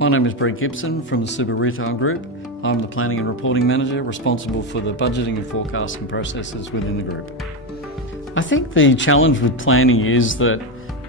My name is Gibson from the Super Retail Group. I'm the Planning and Reporting Manager responsible for the budgeting and forecasting processes within the group. I think the challenge with planning is that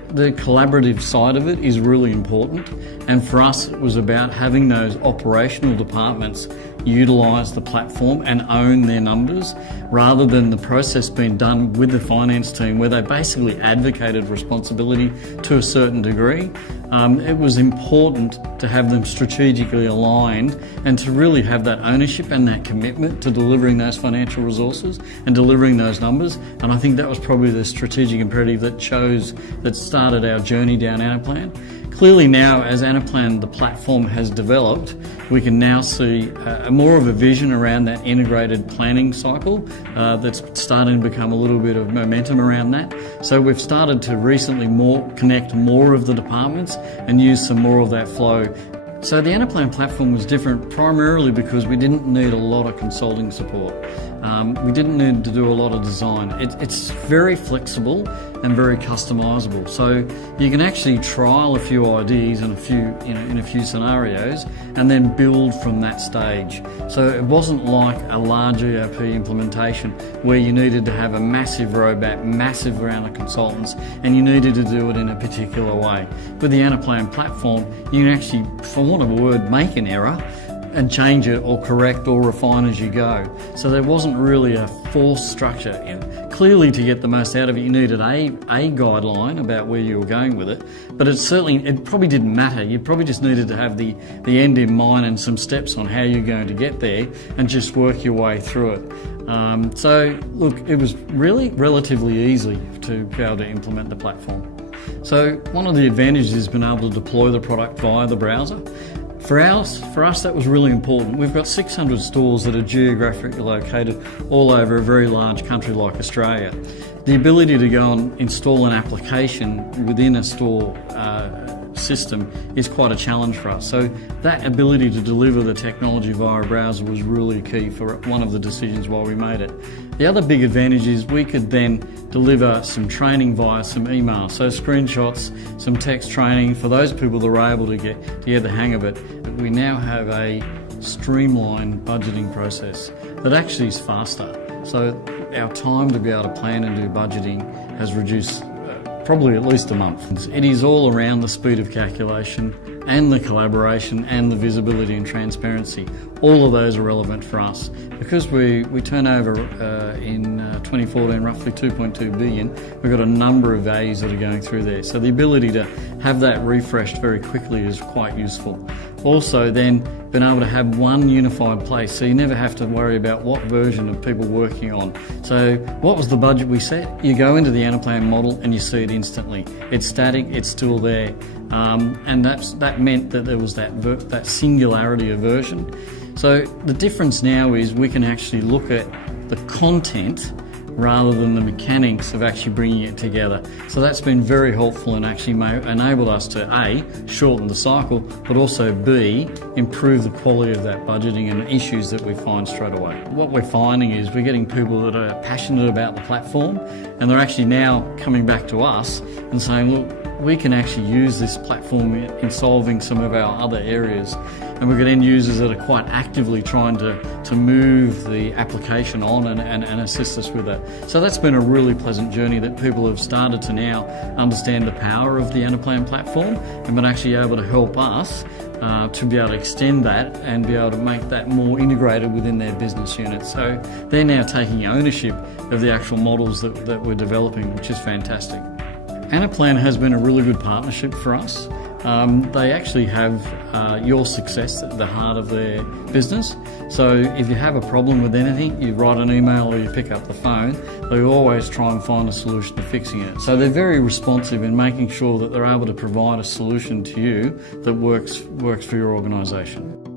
the collaborative side of it is really important, and for us it was about having those operational departments utilise the platform and own their numbers rather than the process being done with the finance team where they basically advocated responsibility to a certain degree. It was important to have them strategically aligned and to really have that ownership and that commitment to delivering those financial resources and delivering those numbers, and I think that was probably the strategic imperative that started our journey down Anaplan. Clearly now, as Anaplan, the platform has developed, we can now see more of a vision around that integrated planning cycle that's starting to become a little bit of momentum around that. So we've started to recently connect more of the departments and use some more of that flow. So the Anaplan platform was different primarily because we didn't need a lot of consulting support. We didn't need to do a lot of design. It's very flexible and very customisable. So you can actually trial a few ideas in a few scenarios and then build from that stage. So it wasn't like a large ERP implementation where you needed to have a massive roadmap, massive round of consultants, and you needed to do it in a particular way. With the Anaplan platform, you can actually, for want of a word, make an error and change it or correct or refine as you go. So there wasn't really a forced structure. Clearly, to get the most out of it, you needed a guideline about where you were going with it, but it probably didn't matter. You probably just needed to have the end in mind and some steps on how you're going to get there and just work your way through it. So look, it was really relatively easy to be able to implement the platform. So one of the advantages is being able to deploy the product via the browser. For us, that was really important. We've got 600 stores that are geographically located all over a very large country like Australia. The ability to go and install an application within a store system is quite a challenge for us. So that ability to deliver the technology via a browser was really key for one of the decisions why we made it. The other big advantage is we could then deliver some training via some email, so screenshots, some text training for those people that were able to get the hang of it. We now have a streamline budgeting process that actually is faster. So our time to be able to plan and do budgeting has reduced probably at least a month. It is all around the speed of calculation and the collaboration and the visibility and transparency. All of those are relevant for us. Because we turn over in 2014 roughly 2.2 billion, we've got a number of values that are going through there. So the ability to have that refreshed very quickly is quite useful. Also then being able to have one unified place, so you never have to worry about what version of people working on. So what was the budget we set? You go into the Anaplan model and you see it instantly. It's static, it's still there, and that meant that there was that singularity of version. So the difference now is we can actually look at the content rather than the mechanics of actually bringing it together. So that's been very helpful and actually enabled us to A, shorten the cycle, but also B, improve the quality of that budgeting and the issues that we find straight away. What we're finding is we're getting people that are passionate about the platform, and they're actually now coming back to us and saying, look, we can actually use this platform in solving some of our other areas. And we've got end users that are quite actively trying to move the application on and assist us with that. So that's been a really pleasant journey that people have started to now understand the power of the Anaplan platform and been actually able to help us to be able to extend that and be able to make that more integrated within their business unit. So they're now taking ownership of the actual models that we're developing, which is fantastic. Anaplan has been a really good partnership for us. They actually have your success at the heart of their business. So if you have a problem with anything, you write an email or you pick up the phone, they always try and find a solution to fixing it. So they're very responsive in making sure that they're able to provide a solution to you that works for your organisation.